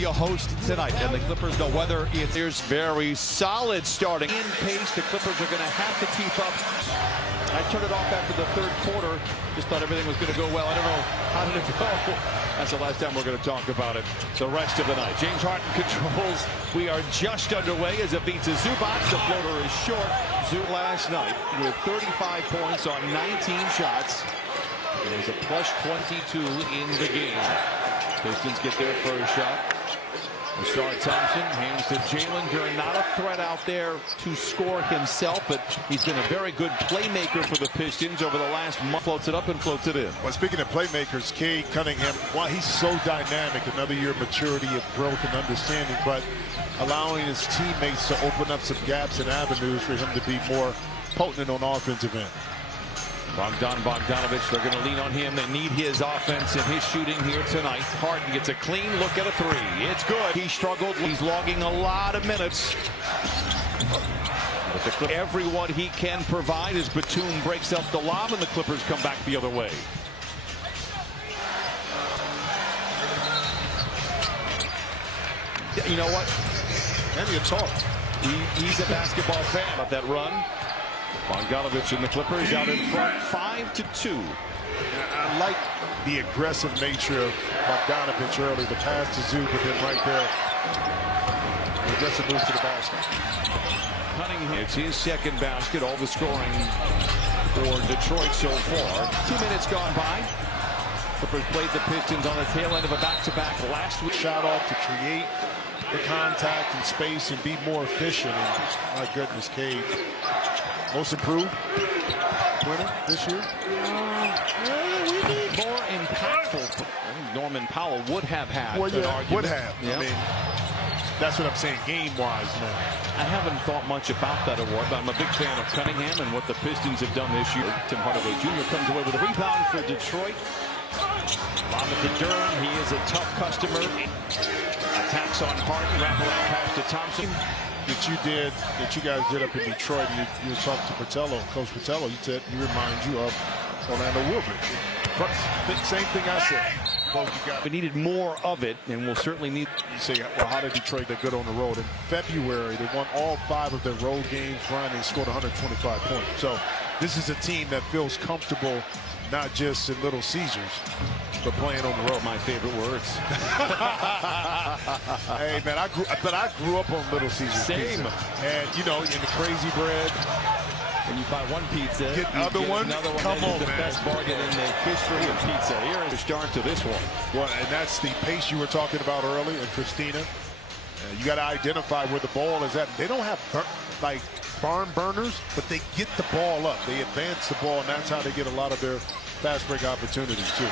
A host tonight, and the Clippers know whether it's very solid starting in pace. The Clippers are going to have to keep up. I turned it off after the third quarter. Just thought everything was going to go well. I don't know how did it go. That's the last time we're going to talk about it. The rest of the night. James Harden controls. We are just underway as it beats a Zubac. The floater is short. Zoo last night with 35 points on 19 shots. It was a plus 22 in the game. Pistons get their first shot. Star Thompson hands to Jalen Duren. Not a threat out there to score himself, but he's been a very good playmaker for the Pistons over the last month. Floats it up and floats it in. Well, speaking of playmakers, Cade Cunningham, while he's so dynamic, another year of maturity, of growth and understanding, but allowing his teammates to open up some gaps and avenues for him to be more potent on offensive end. Bogdanovich, they're going to lean on him. They need his offense and his shooting here tonight. Harden gets a clean look at a three. It's good. He struggled. He's logging a lot of minutes. But everyone he can provide as Batum breaks up the lob, and the Clippers come back the other way. You know what? And you talk. He's a basketball fan. About that run. Bogdanovich and the Clippers out in front 5-2. I like the aggressive nature of Bogdanovich early. The pass to Zoo, but then right there, the aggressive move to the basket. Cunningham, it's his second basket. All the scoring for Detroit so far. 2 minutes gone by. Clippers played the Pistons on the tail end of a back-to-back last week. Shot off to create the contact and space and be more efficient. And my goodness, Cade. Most improved winner this year? We need more impactful. I think Norman Powell would have had an argument. Would have. Yep. I mean, that's what I'm saying game-wise now. I haven't thought much about that award, but I'm a big fan of Cunningham and what the Pistons have done this year. Tim Hardaway Jr. comes away with a rebound for Detroit. Lob it to Duren. He is a tough customer. Attacks on Harden. Wraparound pass to Thompson. That you guys did up in Detroit, and you were talking to Patello, Coach Patello, he reminds you of Orlando Woodbridge. Same thing I said. We needed more of it, and we'll certainly need. You say, well, how did Detroit get good on the road? In February, they won all 5 of their road games, Brian, they scored 125 points. So this is a team that feels comfortable, not just in Little Caesars, but playing on the road. My favorite words. Hey man, I grew up on Little Caesars. Same. Pizza. And you know, in the crazy bread. When you buy one pizza, get another one. Come on, the man. Best bargain in the history of pizza. Here is the start to this one. Well, and that's the pace you were talking about earlier, and Christina. You got to identify where the ball is at. They don't have like barn burners, but they get the ball up. They advance the ball, and that's how they get a lot of their fast break opportunities too.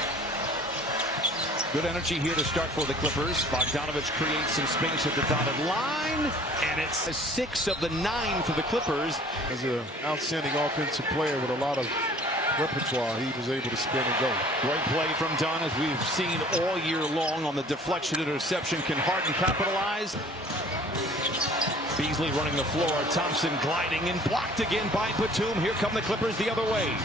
Good energy here to start for the Clippers. Bogdanovich creates some space at the dotted line, and it's 6 of the 9 for the Clippers. As an outstanding offensive player with a lot of repertoire, he was able to spin and go. Great play from Don, as we've seen all year long on the deflection interception. Can Harden capitalize? Beasley running the floor. Thompson gliding and blocked again by Batum. Here come the Clippers the other way.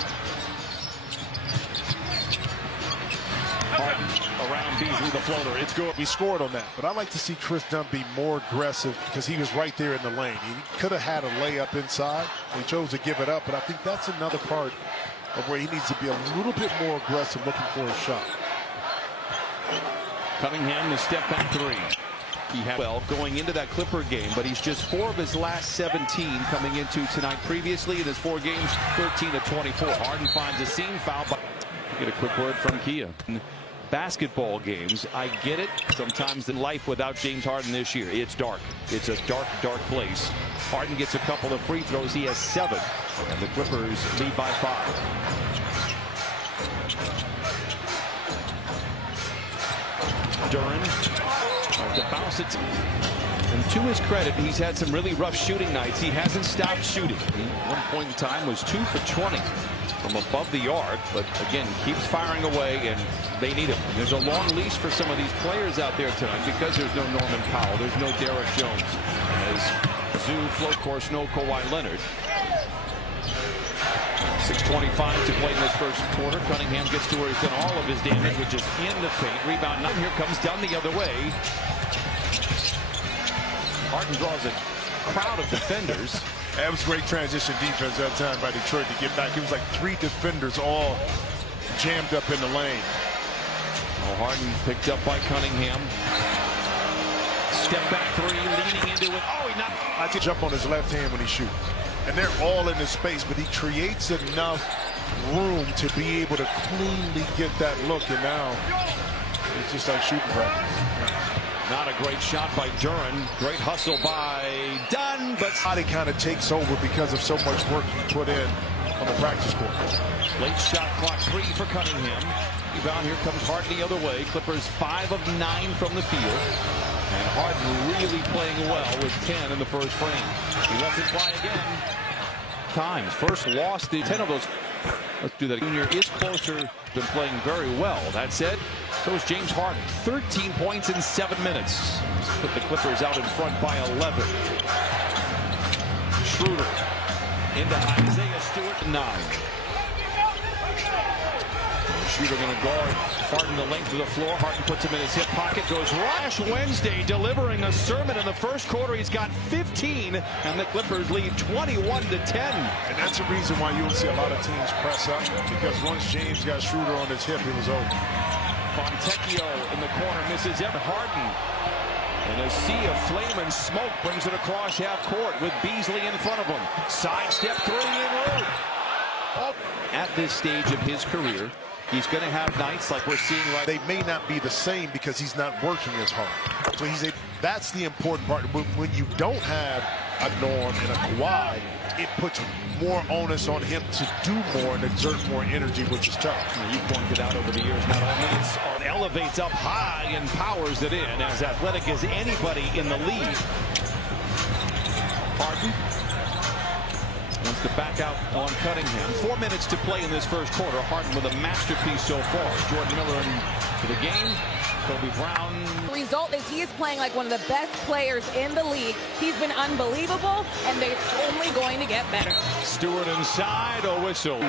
Harden around Beasley, the floater. It's good. We scored on that, but I like to see Chris Dunn be more aggressive because he was right there in the lane. He could have had a layup inside. He chose to give it up, but I think that's another part of where he needs to be a little bit more aggressive looking for a shot. Cunningham, the step back three. He had well going into that Clipper game, but he's just 4 of his last 17 coming into tonight. Previously in his 4 games, 13 of 24. Harden finds a seam foul. Get a quick word from Kia. Basketball games, I get it. Sometimes in life without James Harden this year, it's dark. It's a dark, dark place. Harden gets a couple of free throws. He has 7, and the Clippers lead by 5. Duren to bounce it. And to his credit, he's had some really rough shooting nights. He hasn't stopped shooting. At one point in time was 2 for 20 from above the arc, but again, keeps firing away, and they need him. And there's a long leash for some of these players out there tonight because there's no Norman Powell, there's no Derek Jones. As Zoo, float course, no Kawhi Leonard. 6:25 to play in this first quarter. Cunningham gets to where he's done all of his damage, which is in the paint. Rebound, now here comes down the other way. Harden draws a crowd of defenders. That was great transition defense that time by Detroit to get back. It was like 3 defenders all jammed up in the lane. Oh, Harden picked up by Cunningham. Step back 3, leaning into it. Oh, he knocked. I could jump on his left hand when he shoots. And they're all in the space, but he creates enough room to be able to cleanly get that look. And now it's just like shooting practice. Not a great shot by Duran. Great hustle by Dunn, but body kind of takes over because of so much work he put in on the practice court. Late shot clock 3 for Cunningham. Rebound, here comes Harden the other way. Clippers 5 of 9 from the field. And Harden really playing well with 10 in the first frame. He lets it fly again. Times. First lost the 10 of those. Let's do that. Junior is closer, been playing very well. That said, so is James Harden. 13 points in 7 minutes. Put the Clippers out in front by 11. Schroeder into Isaiah Stewart, 9. Schroeder going to guard Harden the length of the floor. Harden puts him in his hip pocket, goes Rash Wednesday delivering a sermon in the first quarter. He's got 15, and the Clippers lead 21-10. And that's the reason why you don't see a lot of teams press up, because once James got Schroeder on his hip, it was over. Fontecchio in the corner misses it. Harden in a sea of flame and smoke brings it across half court with Beasley in front of him. Sidestep 3 in road. At this stage of his career, he's going to have nights like we're seeing right. They may not be the same because he's not working as hard. So that's the important part. When you don't have a Norm and a Kawhi, it puts more onus on him to do more and exert more energy, which is tough. You pointed out over the years, not only elevates up high and powers it in, as athletic as anybody in the league. Harden wants to back out on Cunningham. 4 minutes to play in this first quarter. Harden with a masterpiece so far. Jordan Miller into the game. Kobe Brown. The result is he is playing like one of the best players in the league. He's been unbelievable, and they're only going to get better. Stewart inside, a whistle.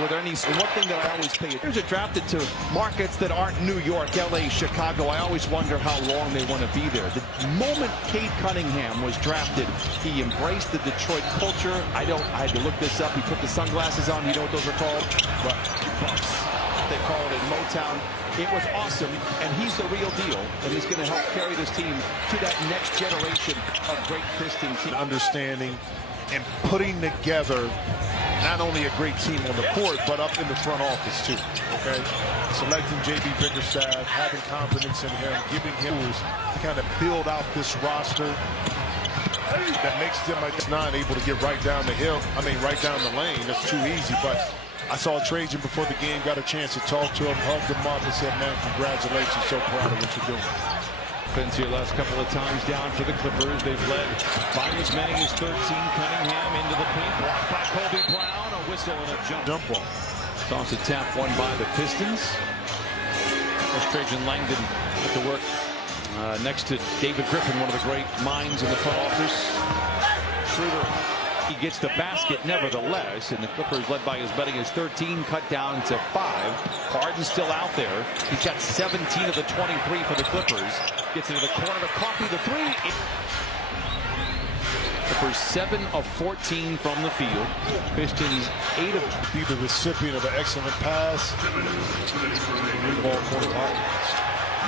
Were there any one thing that I always pay attention to? Drafted to markets that aren't New York, LA, Chicago. I always wonder how long they want to be there. The moment Cade Cunningham was drafted, he embraced the Detroit culture. I had to look this up. He put the sunglasses on. You know what those are called? But they call it in Motown. It was awesome, and he's the real deal, and he's going to help carry this team to that next generation of great Pistons team. Understanding and putting together not only a great team on the court, but up in the front office too. Okay, selecting J.B. Bickerstaff, having confidence in him, giving him tools to kind of build out this roster that makes them not able to get right down the hill. I mean, right down the lane. That's too easy. But I saw Trajan before the game, got a chance to talk to him, hugged him up, and said, "Man, congratulations! So proud of what you're doing." Offense here last couple of times down for the Clippers. They've led by as many as 13. Cunningham into the paint, blocked by Kobe Brown. A whistle and a jump ball. Toss a tap won by the Pistons. As Trajan Langdon at the work next to David Griffin, one of the great minds in the front office. Schroeder, he gets the basket nevertheless, and the Clippers led by as many as 13, cut down to 5. Harden's still out there. He's got 17 of the 23 for the Clippers. Gets into the corner to Coffee the 3. Clippers 7 of 14 from the field. Pistons 8 of. Be the recipient of an excellent pass. Ball corner.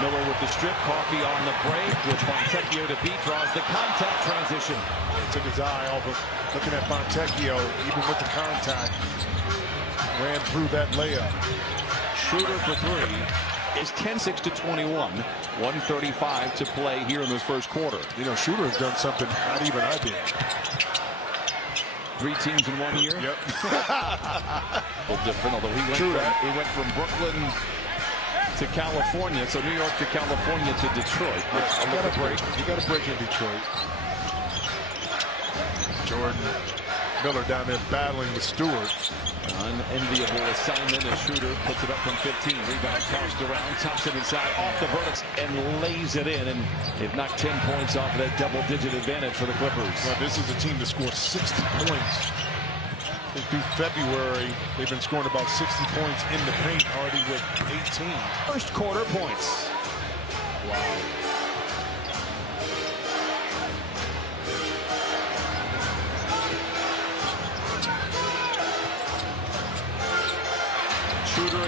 Miller with the strip. Coffee on the break with Fontecchio to beat. Draws the contact transition. He took his eye off of looking at Fontecchio, even with the contact. Ran through that layup. Schroeder for 3 is 10-6 to 21. 1:35 to play here in this first quarter. You know, Schroeder has done something not even I did. 3 teams in 1 year. Yep. A little different, although he went from Brooklyn to California, so New York to California to Detroit. You got a break in Detroit. Jordan Miller down there battling with Stewart. Unenviable assignment as Schroeder puts it up from 15. Rebound tossed around. Thompson inside off the vertex and lays it in. And they've knocked 10 points off of that double-digit advantage for the Clippers. Well, this is a team that scored 60 points. Through February, they've been scoring about 60 points in the paint, already with 18. First quarter points. Wow.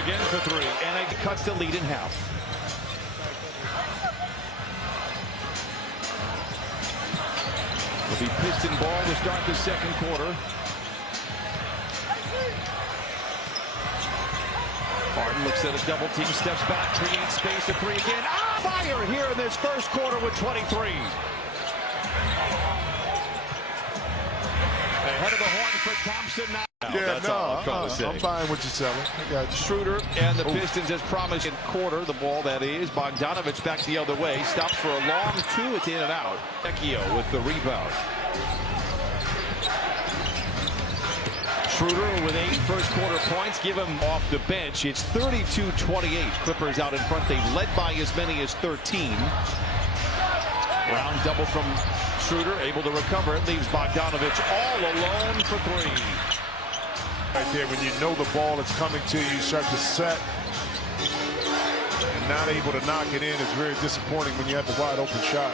again for three, and it cuts the lead in half. It'll be Piston ball to start the second quarter. Harden looks at a double team, steps back, creates space to three again. Fire here in this first quarter with 23. Ahead of the horn for Thompson now. Yeah, I'm buying what you're selling. I got you. Schroeder and the Pistons, as promised, in quarter. The ball, that is. Bogdanovich back the other way. Stops for a long two. It's in and out. Vecchio with the rebound. Schroeder with 8 first quarter points. Give him off the bench. It's 32-28. Clippers out in front. They led by as many as 13. Round double from Schroeder, able to recover. It leaves Bogdanovich all alone for three. Right there, when you know the ball is coming to you, start to set, and not able to knock it in is very disappointing when you have the wide open shot.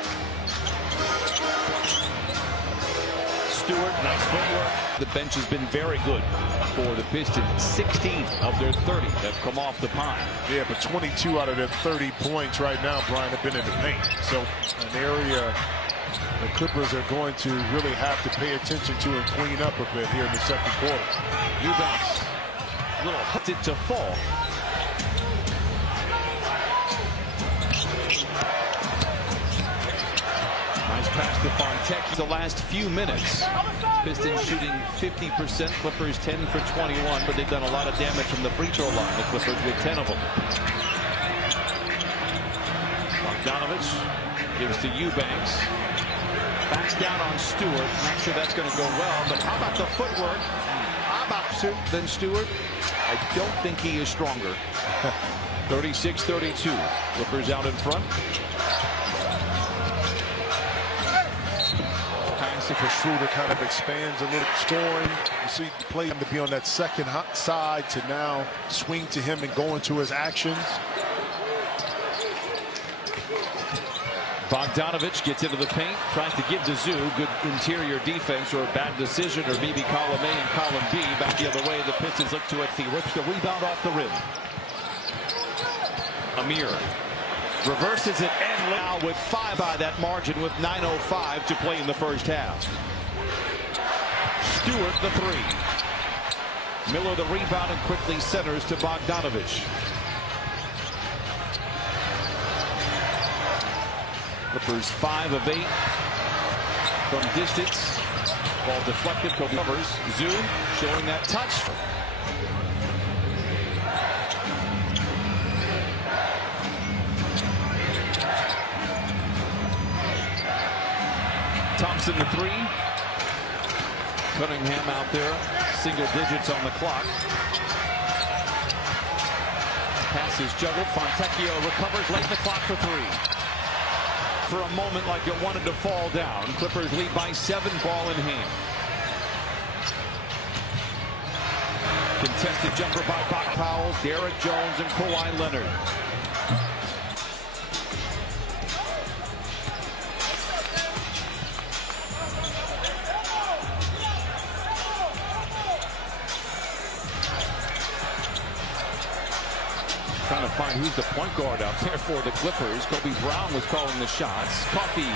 Stewart, nice footwork. The bench has been very good for the Pistons. 16 of their 30 have come off the pine. Yeah, but 22 out of their 30 points right now, Brian, have been in the paint. So an area the Clippers are going to really have to pay attention to and clean up a bit here in the second quarter. Eubanks, little hunted to fall. Nice pass to Fontecchio. The last few minutes, Pistons shooting 50%, Clippers 10 for 21, but they've done a lot of damage from the free throw line. The Clippers with 10 of them. Bogdanovich gives to Eubanks. Backs down on Stewart. Not sure that's going to go well, but how about the footwork? How about than Stewart? I don't think he is stronger. 36-32. Clippers out in front. Pass for Schroeder kind of expands a little, scoring. You see the play him to be on that second side to now swing to him and go into his actions. Bogdanovich gets into the paint, tries to give to Zoo. Good interior defense or a bad decision, or maybe column A and column B. Back the other way, the Pistons look to it. He rips the rebound off the rim. Amir reverses it, and now with 5 by that margin with 9:05 to play in the first half. Stewart the 3. Miller the rebound and quickly centers to Bogdanovich. Clippers 5 of 8 from distance. Ball deflected. Kobe covers. Zoo showing that touch. Thompson the 3. Cunningham out there. Single digits on the clock. Pass is juggled. Fontecchio recovers late in the clock for 3. For a moment like it wanted to fall down. Clippers lead by 7, ball in hand. Contested jumper by Buck Powell, Derek Jones, and Kawhi Leonard. Trying to find who's the point guard out there for the Clippers. Kobe Brown was calling the shots. Coffee,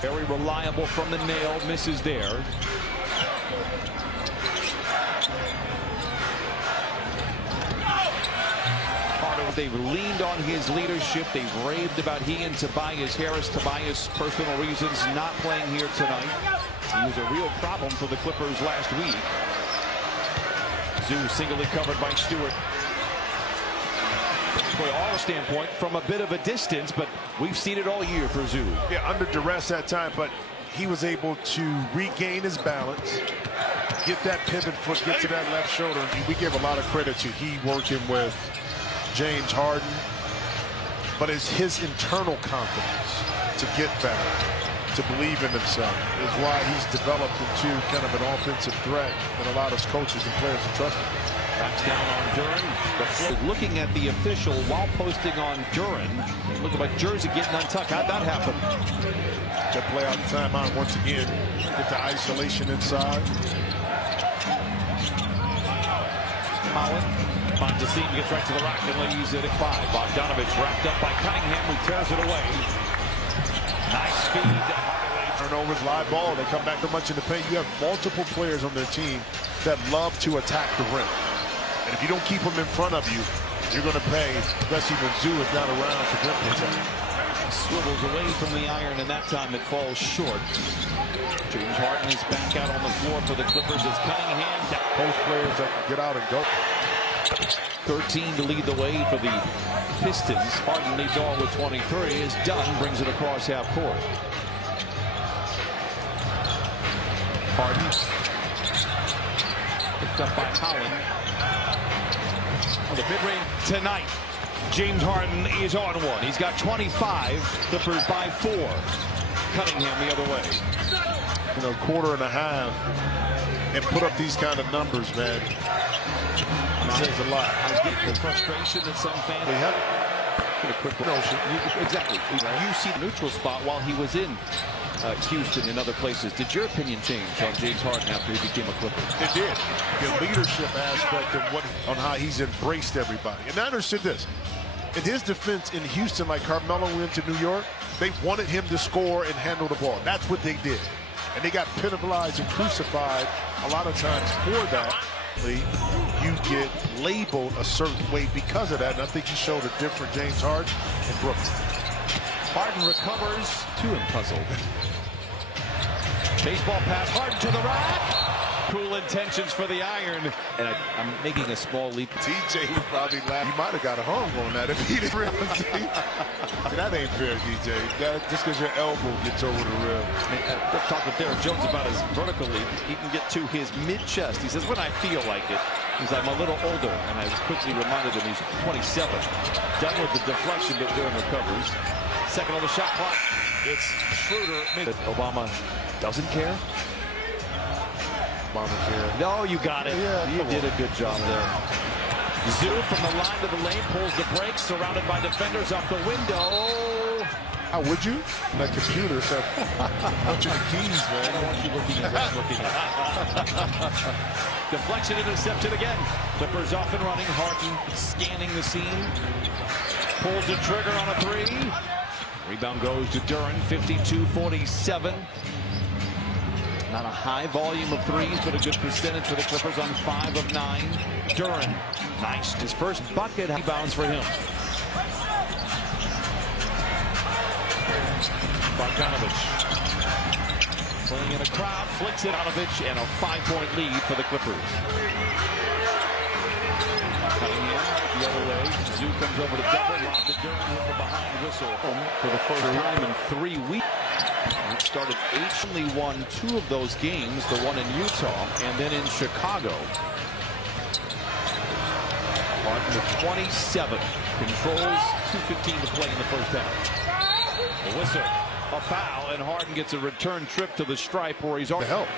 very reliable from the nail, misses there. They've leaned on his leadership. They've raved about he and Tobias Harris. Tobias, personal reasons, not playing here tonight. He was a real problem for the Clippers last week. Zoo singly covered by Stewart. Boy, all standpoint from a bit of a distance, but we've seen it all year for Zoo. Yeah, under duress that time, but he was able to regain his balance, get that pivot foot, get to that left shoulder. And we give a lot of credit to he working with James Harden, but it's his internal confidence to get better, to believe in himself, is why he's developed into kind of an offensive threat that a lot of coaches and players are trusting. Backs down on Duren. Looking at the official while posting on Duren. Looking like Jersey getting untucked. How'd that happen? That play out of timeout once again. Get the isolation inside. Holland Finds a seam, gets right to the rack, and leaves it at 5. Bogdanovich wrapped up by Cunningham, who tears it away. Nice feed. Turnovers, live ball. They come back too much in the paint. You have multiple players on their team that love to attack the rim. And if you don't keep them in front of you, you're going to pay, especially when Zoo is not around to rim protect. Swivels away from the iron, and that time it falls short. James Harden is back out on the floor for the Clippers as Cunningham. Post players that can get out and go. 13 to lead the way for the Pistons. Harden leads all with 23. Is done, brings it across half court. Harden picked up by Holland. The mid-range tonight. James Harden is on one. He's got 25. Clippers by 4. Cunningham the other way. You know, quarter and a half and put up these kind of numbers, man. It says a lot. I was getting the frustration that some fans have. A quick notion. Exactly. You see the neutral spot while he was in Houston and other places. Did your opinion change on James Harden after he became a Clipper? It did. The leadership aspect of on how he's embraced everybody. And I understood this. In his defense in Houston, like Carmelo went to New York, they wanted him to score and handle the ball. That's what they did. And they got penalized and crucified a lot of times for that. You get labeled a certain way because of that. And I think he showed a different James Harden in Brooklyn. Harden recovers. Too puzzled. Baseball pass, Harden to the rack. Cool intentions for the iron. And I'm making a small leap. DJ would probably laugh. He might have got a hung on that if he didn't really see. That ain't fair, DJ. Just because your elbow gets over the rim. I've talked with Derek Jones about his vertical leap. He can get to his mid-chest. He says, when I feel like it. He's I'm a little older, and I quickly reminded him he's 27. Done with the deflection, but doing recovers. Second on the shot clock. It's Schroeder. Obama doesn't care. Obama care. No, you got it. Yeah, you did a good job there. Zoo from the line to the lane, pulls the brakes, surrounded by defenders up the window. How would you? That computer said, bunch of the keys, man. I don't want you looking at that. Looking at deflection, intercepted again. Clippers off and running. Harden scanning the scene. Pulls the trigger on a 3. Rebound goes to Duren, 52-47. Not a high volume of threes, but a good percentage for the Clippers on 5 of 9. Duren, nice. His first bucket rebounds for him. Bogdanovich playing in a crowd, flicks it. Bogdanovich, and a 5-point lead for the Clippers. Cunningham the other way. Zoo comes over to double. Lob to Duren with the behind whistle for the first time in 3 weeks. It started 8. Only won 2 of those games, the one in Utah and then in Chicago. Harden with 27. Controls 2:15 to play in the first half. The whistle, a foul, and Harden gets a return trip to the stripe where he's on. Help.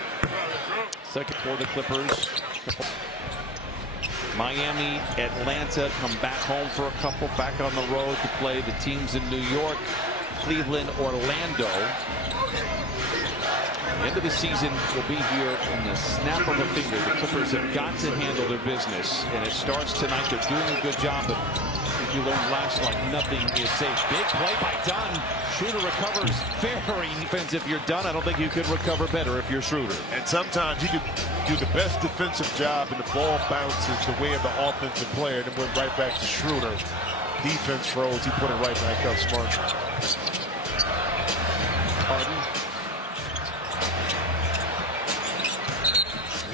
Second for the Clippers. Miami, Atlanta come back home for a couple, back on the road to play the teams in New York, Cleveland, Orlando. The end of the season will be here in the snap of a finger. The Clippers have got to handle their business, and it starts tonight. They're doing a good job, but if you learned last night, nothing is safe. Big play by Dunn. Schroeder recovers very defense. If you're Dunn, I don't think you could recover better if you're Schroeder. And sometimes you could do the best defensive job, and the ball bounces the way of the offensive player, and it went right back to Schroeder. Defense froze. He put it right back up smart. Harden.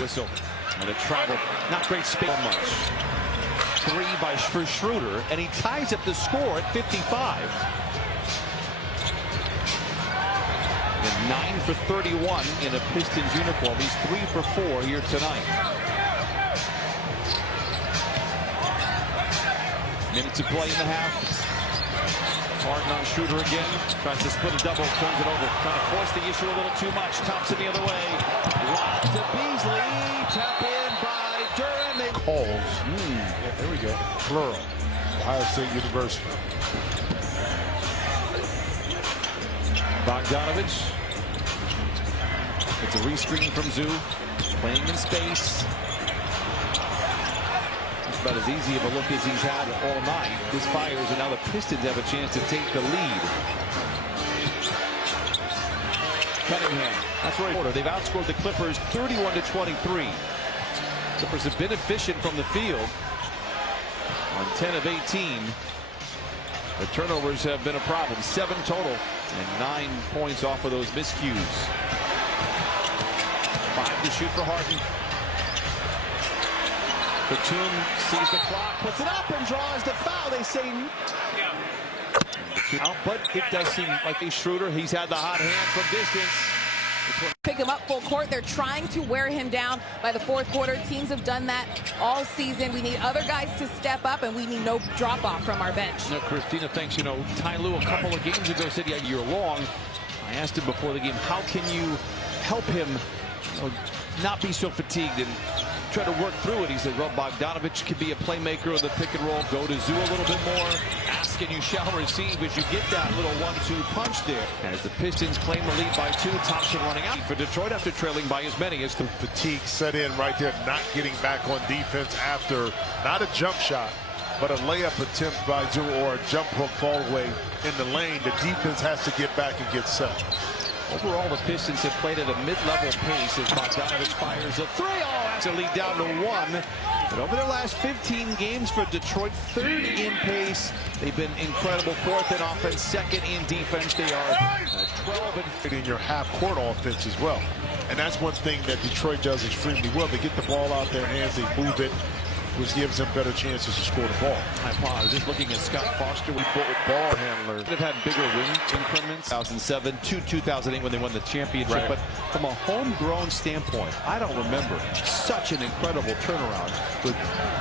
Whistle. And a travel. Not great space much. 3 for Schroeder, and he ties up the score at 55. And 9 for 31 in a Pistons uniform. He's 3 for 4 here tonight. Minutes to play in the half. Harden on Schroeder again. Tries to split a double, turns it over. Trying to force the issue a little too much. Thompson the other way. Lob to Beasley. Tap in by Duren. They calls. Yeah, there we go. Plural. Ohio State University. Bogdanovich. It's a rescreen from Zoo. Playing in space. about as easy of a look as he's had all night. This fires, and now the Pistons have a chance to take the lead. Cunningham, that's right. They've outscored the Clippers 31-23. Clippers have been efficient from the field on 10 of 18. The turnovers have been a problem. 7 total and 9 points off of those miscues. 5 to shoot for Harden. Batum sees the clock, puts it up, and draws the foul. They say out, but it does seem like a Schroeder. He's had the hot hand from distance. Pick him up full court. They're trying to wear him down by the fourth quarter. Teams have done that all season. We need other guys to step up, and we need no drop off from our bench. Now, Christina thinks, Ty Lue a couple of games ago said, yeah, you're long. I asked him before the game, how can you help him not be so fatigued and try to work through it? He said, well, Bogdanovich could be a playmaker of the pick and roll. Go to Zoo a little bit more. Ask and you shall receive as you get that little 1-2 punch there. As the Pistons claim the lead by 2, Thompson running out for Detroit after trailing by as many as the fatigue set in right there, not getting back on defense after not a jump shot, but a layup attempt by Zoo or a jump hook fall away in the lane. The defense has to get back and get set. Overall, the Pistons have played at a mid-level pace as Bogdanovich fires a 3. To lead down to 1. But over their last 15 games for Detroit, 3rd in pace. They've been incredible. 4th in offense, 2nd in defense. They are 12 and in your half-court offense as well. And that's one thing that Detroit does extremely well. They get the ball out their hands, they move it, which gives them better chances to score the ball. I pause. Just looking at Scott Foster, we ball handlers. They've had bigger win increments. 2007 to 2008 when they won the championship. Right. But from a homegrown standpoint, I don't remember such an incredible turnaround with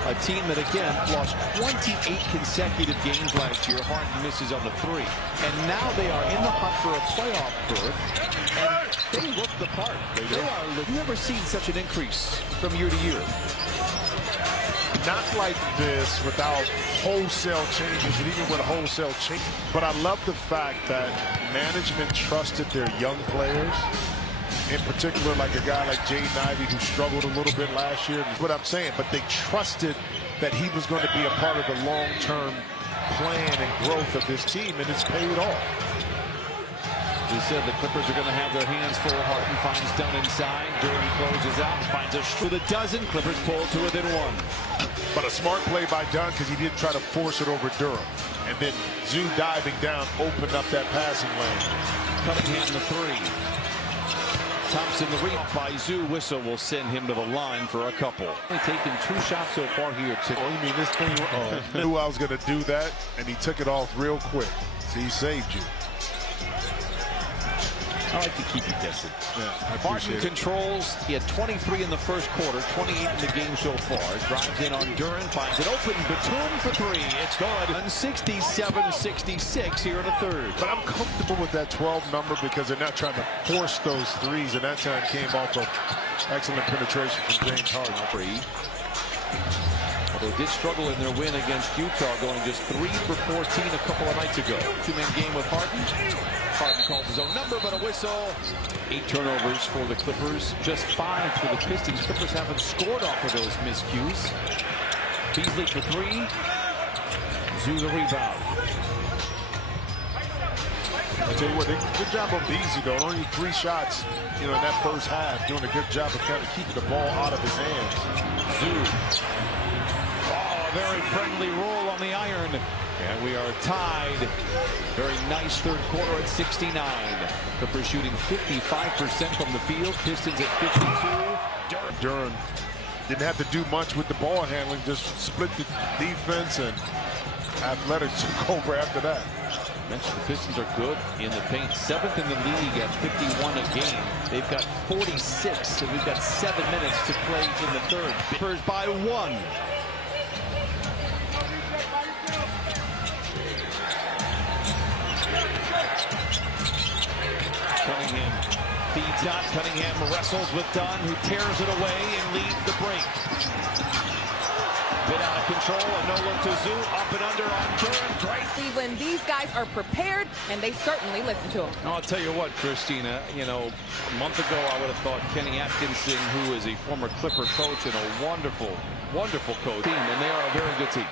a team that again lost 28 consecutive games last year. Harden misses on the 3, and now they are in the hunt for a playoff berth. And they look the part. They are. You've never seen such an increase from year to year. Not like this without wholesale changes, but even with a wholesale change. But I love the fact that management trusted their young players, in particular like a guy like Jaden Ivey who struggled a little bit last year. That's what I'm saying, but they trusted that he was going to be a part of the long-term plan and growth of this team, and it's paid off. He said the Clippers are going to have their hands full. Harden finds Dunn inside. Durant closes out, finds a shoot with a dozen. Clippers pull to within 1. But a smart play by Dunn because he didn't try to force it over Durham. And then Zoo diving down opened up that passing lane. Cunningham the 3. Thompson the rebound by Zoo. Whistle will send him to the line for a couple. Only taken 2 shots so far here. Oh, you mean this thing? Knew I was going to do that, and he took it off real quick. So he saved you. I like to keep you guessing. Yeah, Martin controls. He had 23 in the first quarter, 28 in the game so far. Drives in on Durant, finds it open. Batum for 3. It's good. 67-66 here in the 3rd. But I'm comfortable with that 12 number because they're not trying to force those threes, and that time came off of excellent penetration from James Harden. 3. Well, they did struggle in their win against Utah, going just 3 for 14 a couple of nights ago. 2-man game with Harden. Harden calls his own number, but a whistle. 8 turnovers for the Clippers, just 5 for the Pistons. Clippers haven't scored off of those miscues. Beasley for 3. Zoo the rebound. I tell you what, good job on Beasley though. Only 3 shots, in that first half, doing a good job of kind of keeping the ball out of his hands. Zoo. Oh, very friendly roll on the iron. And we are tied. Very nice 3rd quarter at 69. Clippers shooting 55% from the field. Pistons at 52. Durant didn't have to do much with the ball handling, just split the defense, and athletics took over after that. Mentioned the Pistons are good in the paint. 7th in the league at 51 a game. They've got 46, and we've got 7 minutes to play in the 3rd. Clippers by 1. Cunningham feeds out. Cunningham wrestles with Dunn, who tears it away and leads the break. Bit out of control, a no-look to Zoo, up and under on Durant. Great. Cleveland, these guys are prepared, and they certainly listen to him. I'll tell you what, Christina, a month ago I would have thought Kenny Atkinson, who is a former Clipper coach and a wonderful Wonderful coach team, and they are a very good team.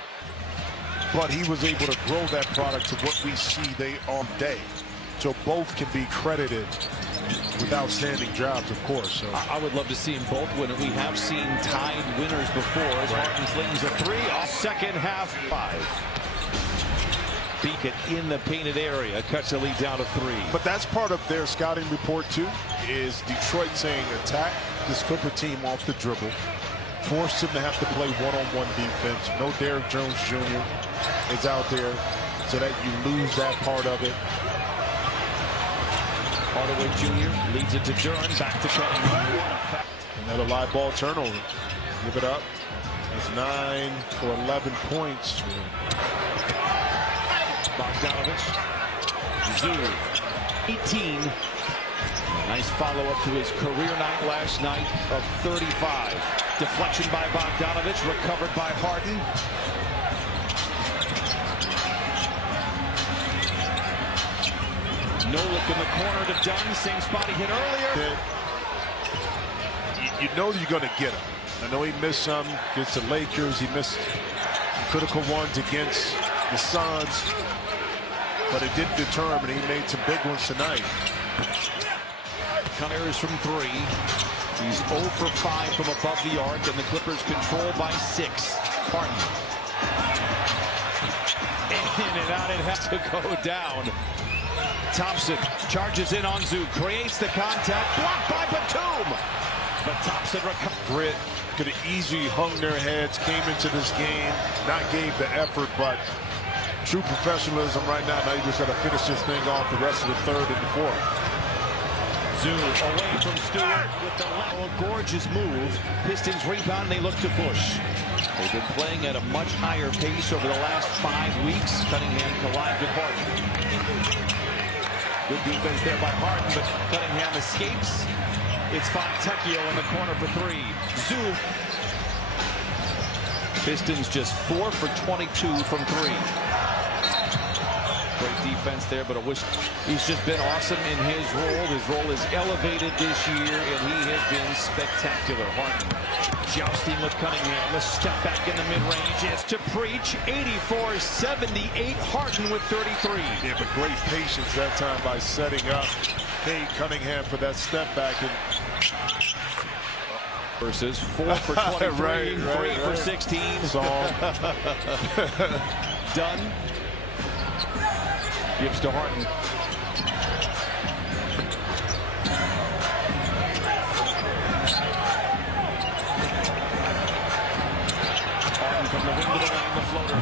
But he was able to grow that product to what we see they are today. So both can be credited with outstanding jobs, of course. So I would love to see them both win it. We have seen tied winners before as Harden flings a three off second half 5. Beacon in the painted area cuts the lead down to 3. But that's part of their scouting report too, is Detroit saying attack this Clipper team off the dribble, force them to have to play one-on-one defense. No Derrick Jones Jr. is out there so that you lose that part of it. Hardaway Jr. leads it to Duran, back to Cunningham. Another live ball turnover. Give it up. That's 9 for 11 points. Bogdanovich. Zoo. 18. Nice follow-up to his career night last night of 35. Deflection by Bogdanovich, recovered by Harden. No look in the corner to Dunn, same spot he hit earlier. You know you're going to get him. I know he missed some against the Lakers. He missed critical ones against the Suns. But it didn't deter him, and he made some big ones tonight. Connors from 3. He's 0 for 5 from above the arc, and the Clippers controlled by 6. Harden. In and out, it has to go down. Thompson charges in on Zoo, creates the contact, blocked by Batum. But Thompson recovers. Grit could have easily hung their heads, came into this game, not gave the effort, but true professionalism right now. Now you just got to finish this thing off the rest of the third and the fourth. Zoo away from Stewart with the left. A gorgeous move. Pistons rebound, they look to push. They've been playing at a much higher pace over the last 5 weeks. Cunningham collides with Harden. Good defense there by Harden, but Cunningham escapes. It's Fontecchio in the corner for 3. Zoo. Pistons just 4 for 22 from 3. Great defense there, but I wish he's just been awesome in his role. His role is elevated this year, and he has been spectacular. Harden jousting with Cunningham. The step back in the mid-range is to preach. 84-78. Harden with 33. Yeah, but great patience that time by setting up Cunningham for that step back. And versus 4 for 23, 3 for 16. Done. Gives to Harden. Harden from the wing to the lane, the floater.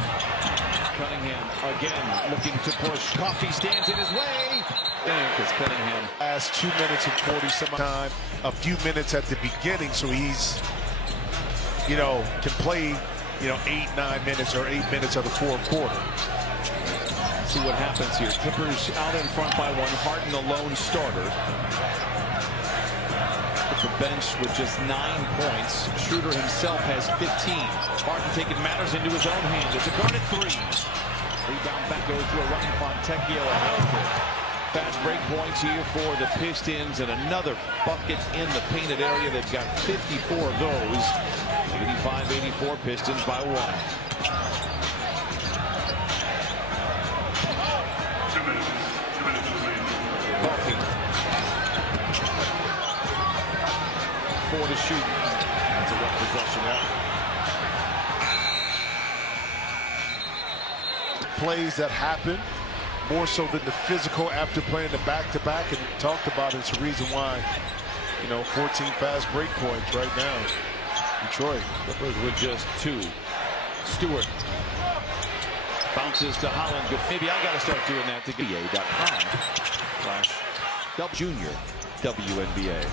Cunningham again looking to push. Coffee stands in his way. Because Cunningham. Last 2 minutes and 40 some time. A few minutes at the beginning, so he's, can play, 8, 9 minutes or 8 minutes of the fourth quarter. See what happens here. Clippers out in front by 1. Harden the lone starter. At the bench with just 9 points. Schroeder himself has 15. Harden taking matters into his own hand. It's a guarded 3. Rebound back goes to a running Fontecchio. Fast break points here for the Pistons, and another bucket in the painted area. They've got 54 of those. 85-84 Pistons by 1. Coffee. 4 to shoot. That's a rough possession out. Plays that happen more so than the physical after playing the back-to-back, and talked about it's the reason why, 14 fast break points right now. Detroit. Clippers with just 2. Stewart bounces to Holland. Maybe I got to start doing that to NBA.com/Junior WNBA.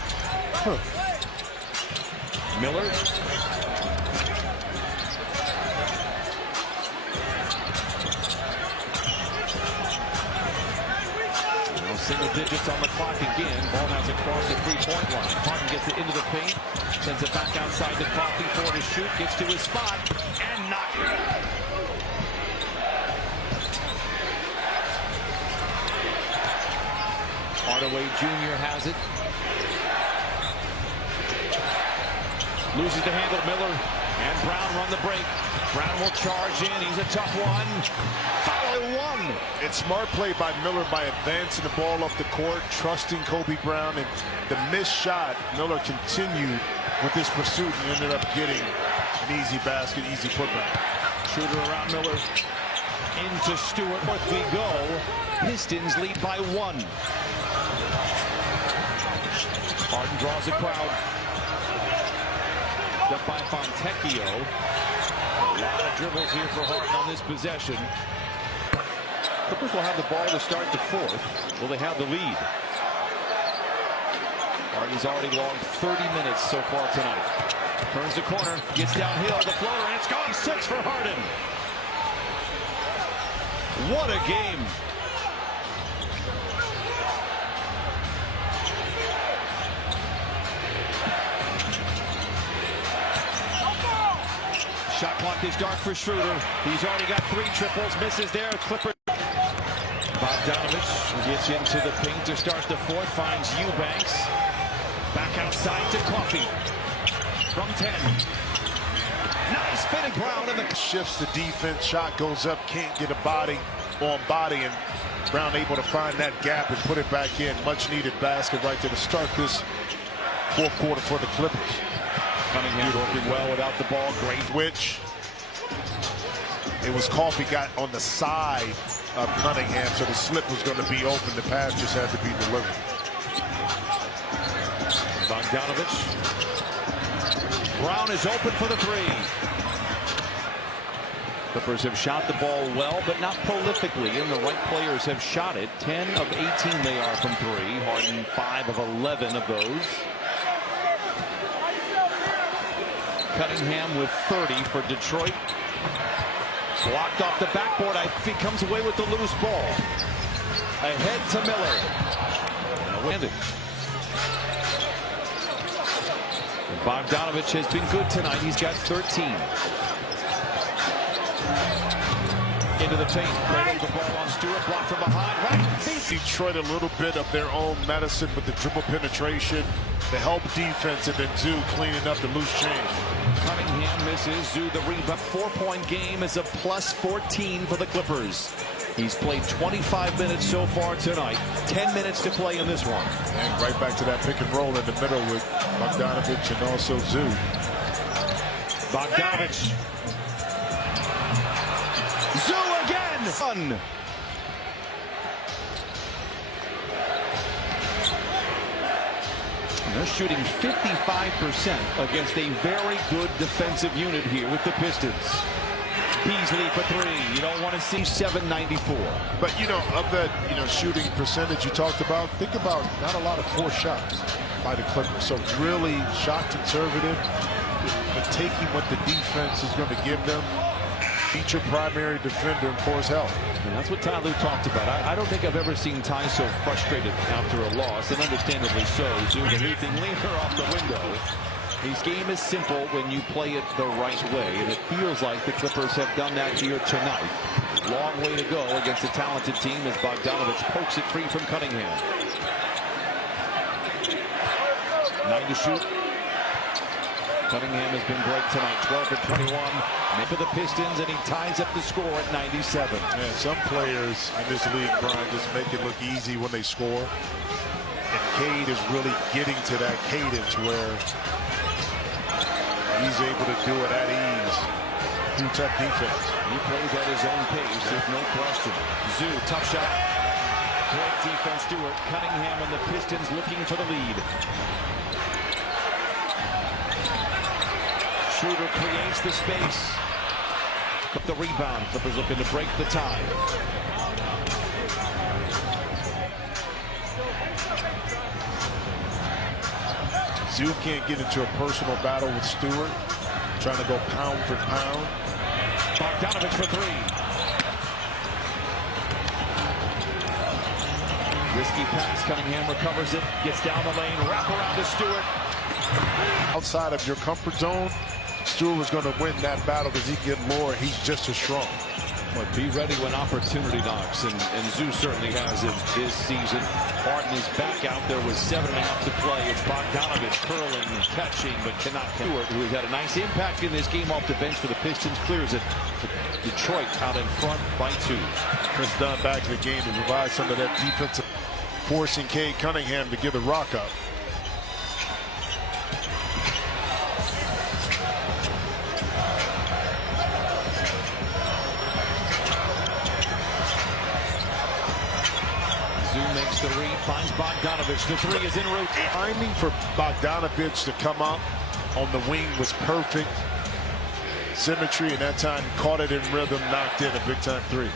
Miller. Single digits on the clock again. Ball has it across the 3-point line. Harden gets it into the paint. Sends it back outside to Coffee. 4 to shoot. Gets to his spot. And knocked it. Hardaway Jr. has it. Loses the handle. Miller And Brown run the break. Brown will charge in. He's a tough one. Foul one. It's smart play by Miller by advancing the ball up the court, trusting Kobe Brown, and the missed shot. Miller continued with this pursuit and ended up getting an easy basket, easy putback. Shooter around Miller. Into Stewart. North we go. Pistons lead by 1. Harden draws a crowd. Up by Fontecchio. A lot of dribbles here for Harden on this possession. Clippers will have the ball to start the 4th. Will they have the lead? Harden's already logged 30 minutes so far tonight. Turns the corner, gets downhill, the floater, and it's gone. 6 for Harden. What a game. Shot clock is dark for Schroeder. He's already got 3 triples. Misses there. Clippers. Bogdanovich gets into the paint to start the 4th. Finds Eubanks. Back outside to Coffey. From 10. Nice fitting Brown. And the shifts the defense. Shot goes up. Can't get a body on body. And Brown able to find that gap and put it back in. Much needed basket right there to start this 4th quarter for the Clippers. Cunningham working well without the ball. Great. Which it was Coffey got on the side of Cunningham, so the slip was going to be open. The pass just had to be delivered. Bogdanovich. Brown is open for the 3. Clippers have shot the ball well, but not prolifically, and the right players have shot it. 10 of 18 they are from 3. Harden 5 of 11 of those. Cunningham with 30 for Detroit. Blocked off the backboard. I think comes away with the loose ball. Ahead to Miller. Bogdanovich has been good tonight. He's got 13. Into the paint. Cradle the ball on Stewart. Blocked from behind. Right. Detroit a little bit of their own medicine with the dribble penetration, the help defense, and then Zoo cleaning up the loose change. Cunningham misses. Zoo the rebound. 4-point game is a plus 14 for the Clippers. He's played 25 minutes so far tonight. 10 minutes to play in this one. And right back to that pick and roll in the middle with Bogdanovich and also Zoo. Bogdanovich. Zoo again. Fun. They're shooting 55% against a very good defensive unit here with the Pistons. Beasley for 3. You don't want to see 794. But, of that, shooting percentage you talked about, think about not a lot of forced shots by the Clippers. So really shot conservative, but taking what the defense is going to give them. Beat your primary defender and force help. And that's what Ty Lue talked about. I don't think I've ever seen Ty so frustrated after a loss, and understandably so. Zoom the leaping leader off the window. His game is simple when you play it the right way, and it feels like the Clippers have done that here tonight. Long way to go against a talented team as Bogdanovich pokes it free from Cunningham. 9 to shoot. Cunningham has been great tonight, 12 for 21. For the Pistons, and he ties up the score at 97. Yeah, some players in this league, Brian, just make it look easy when they score. And Cade is really getting to that cadence where he's able to do it at ease through tough defense. He plays at his own pace, there's no question. Zoo, tough shot. Great defense, Stewart. Cunningham and the Pistons looking for the lead. Schroeder creates the space. The rebound. Clippers looking to break the tie. Zoo can't get into a personal battle with Stewart. Trying to go pound for pound. Bogdanovich for 3. Risky pass. Cunningham recovers it. Gets down the lane. Wrap around to Stewart. Outside of your comfort zone, Stewart was going to win that battle because he can get more. He's just as strong. But be ready when opportunity knocks, and Zoo certainly has it this season. Harden is back out there with 7.5 to play. It's Bogdanovich curling and catching, but cannot. Stewart, who has had a nice impact in this game off the bench for the Pistons, clears it. Detroit out in front by 2. Chris Dunn back in the game to provide some of that defensive, forcing Cade Cunningham to give the rock up. Makes the read, finds Bogdanovich. The 3 is en route. Timing for Bogdanovich to come up on the wing was perfect. Symmetry, and that time caught it in rhythm, knocked in a big time 3.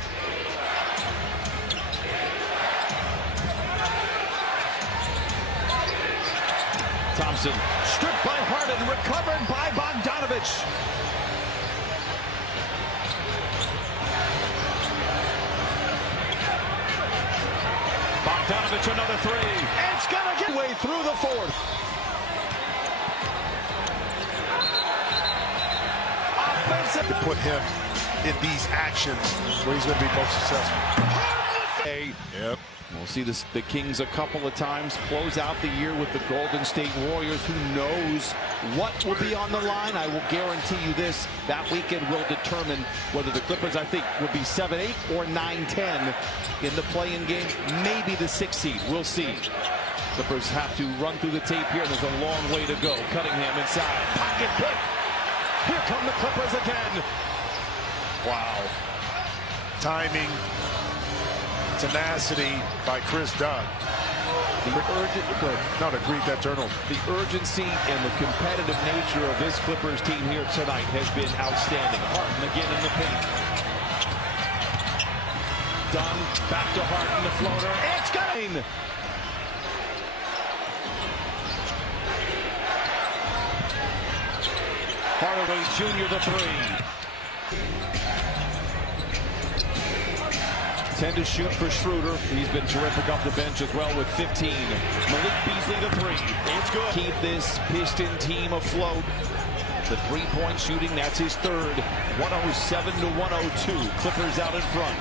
Thompson stripped by Harden, recovered by Bogdanovich. Bogdanovich, another 3. It's gonna get way through the 4th. Offensive. To put him in these actions where he's going to be most successful. Yep. We'll see the Kings a couple of times close out the year with the Golden State Warriors. Who knows what will be on the line? I will guarantee you this: that weekend will determine whether the Clippers, I think, will be 7-8 or 9-10 in the play-in game. Maybe the 6th seed. We'll see. Clippers have to run through the tape here. There's a long way to go. Cunningham inside. Pocket pick. Here come the Clippers again. Wow. Timing, tenacity by Chris Dunn. That turnover. The urgency and the competitive nature of this Clippers team here tonight has been outstanding. Harden again in the paint. Dunn back to Harden, the floater. It's going. Hardaway Jr. the 3. 10 to shoot for Schroeder. He's been terrific off the bench as well with 15. Malik Beasley the 3. It's good. Keep this Piston team afloat. The 3-point shooting, that's his 3rd. 107 to 102. Clippers out in front.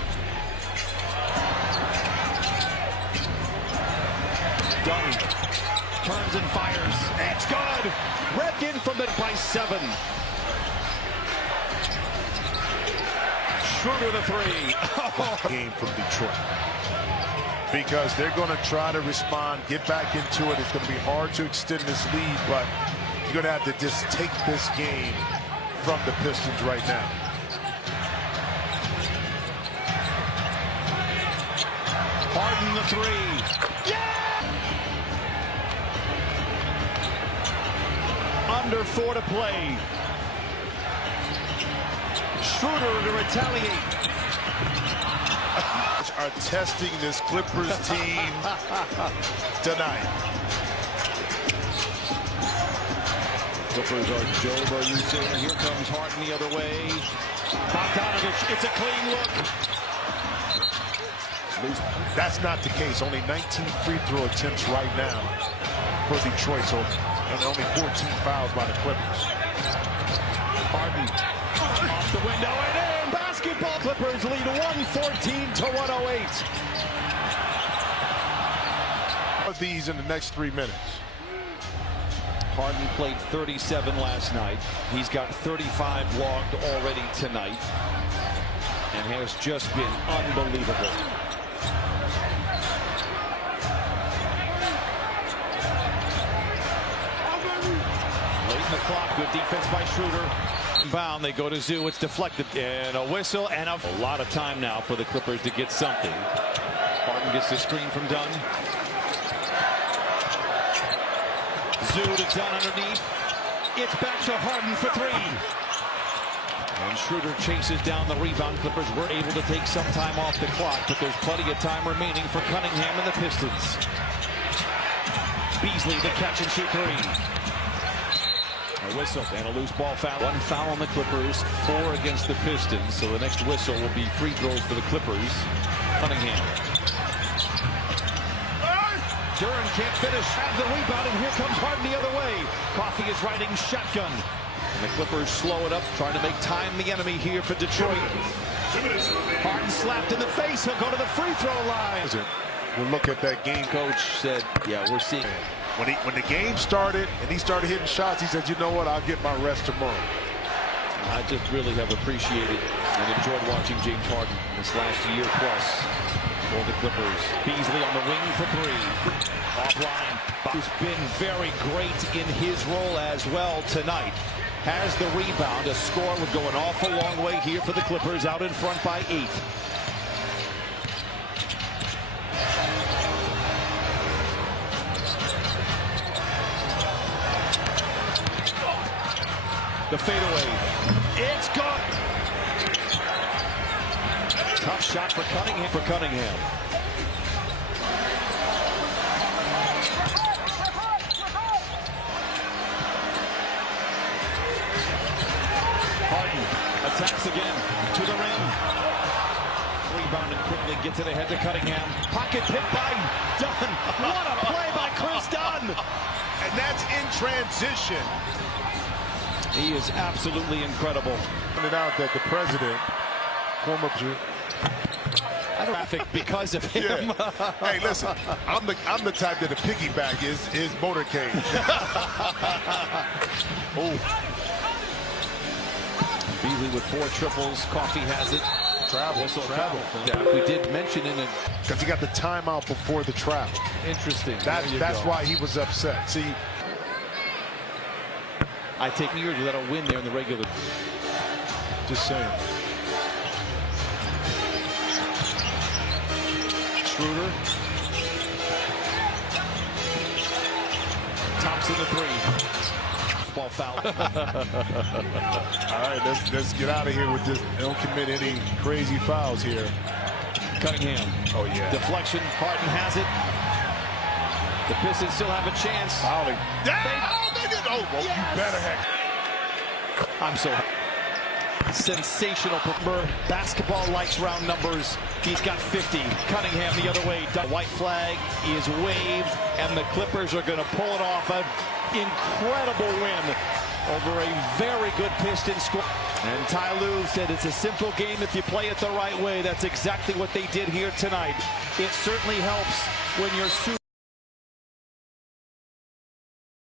Dunn turns and fires. It's good. Ripped in from it by 7. Schroeder the 3. Game from Detroit. Because they're going to try to respond, get back into it. It's going to be hard to extend this lead, but you're going to have to just take this game from the Pistons right now. Harden the 3. Yeah! Under 4 to play. Schroeder to retaliate. Are testing this Clippers team tonight. Clippers are Job, are you saying? Here comes Harden the other way. Bogdanovich, it's a clean look. That's not the case. Only 19 free throw attempts right now for Detroit, so and only 14 fouls by the Clippers. Harden off the window and in. Basketball. Clippers lead 114 to 108. Of these in the next 3 minutes. Harden played 37 last night. He's got 35 logged already tonight and has just been unbelievable. Late in the clock, good defense by Schroeder. Bound, they go to Zoo, it's deflected, and a whistle, and a lot of time now for the Clippers to get something. Harden gets the screen from Dunn. Zoo to Dunn underneath. It's back to Harden for 3. And Schroeder chases down the rebound. Clippers were able to take some time off the clock, but there's plenty of time remaining for Cunningham and the Pistons. Beasley, the catch and shoot 3. A whistle and a loose ball foul. 1 foul on the Clippers, 4 against the Pistons. So the next whistle will be free throws for the Clippers. Cunningham. Duran can't finish. Have the rebound, and here comes Harden the other way. Coffey is riding shotgun. And the Clippers slow it up, trying to make time the enemy here for Detroit. Harden slapped in the face. He'll go to the free throw line. We'll look at that game. Coach said, yeah, we're seeing. When the game started and he started hitting shots, he said, you know what, I'll get my rest tomorrow. I just really have appreciated and enjoyed watching James Harden this last year plus for the Clippers. Beasley on the wing for three. Offline. Who's been very great in his role as well tonight. Has the rebound. A score would go an awful long way here for the Clippers, out in front by 8. The fadeaway. It's good. Tough shot for Cunningham. Harden attacks again to the rim. Rebounded quickly, gets it ahead to Cunningham. Pocket pick by Dunn. What a play by Chris Dunn. And that's in transition. He is absolutely incredible. Pointed out that the president, former Traffic because of him. Yeah. Hey, listen, I'm the type that the piggyback is motorcade. Oh. Beasley with 4 triples. Coffee has it. Travel. Yeah, we did mention in it because he got the timeout before the travel. Interesting. That's why he was upset. See, I take years without a win there in the regular. Just saying. Schroeder. Thompson the 3. Ball foul. All right, let's get out of here with this. Don't commit any crazy fouls here. Cunningham. Oh yeah. Deflection. Harden has it. The Pistons still have a chance. Fouling. Well, yes. You better heck. I'm so sensational. Basketball likes round numbers. He's got 50. Cunningham the other way. The white flag is waved, and the Clippers are going to pull it off. An incredible win over a very good Pistons squad. And Ty Lue said it's a simple game if you play it the right way. That's exactly what they did here tonight. It certainly helps when you're super.